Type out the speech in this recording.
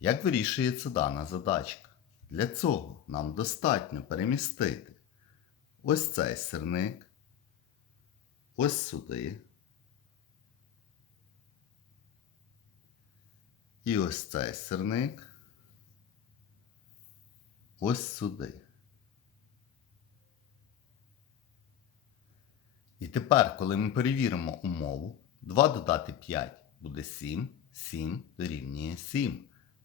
Як вирішується дана задачка? Для цього нам достатньо перемістити ось цей сирник, ось сюди. І ось цей сирник ось сюди. І тепер, коли ми перевіримо умову, 2 додати 5 буде 7, 7 дорівнює 7.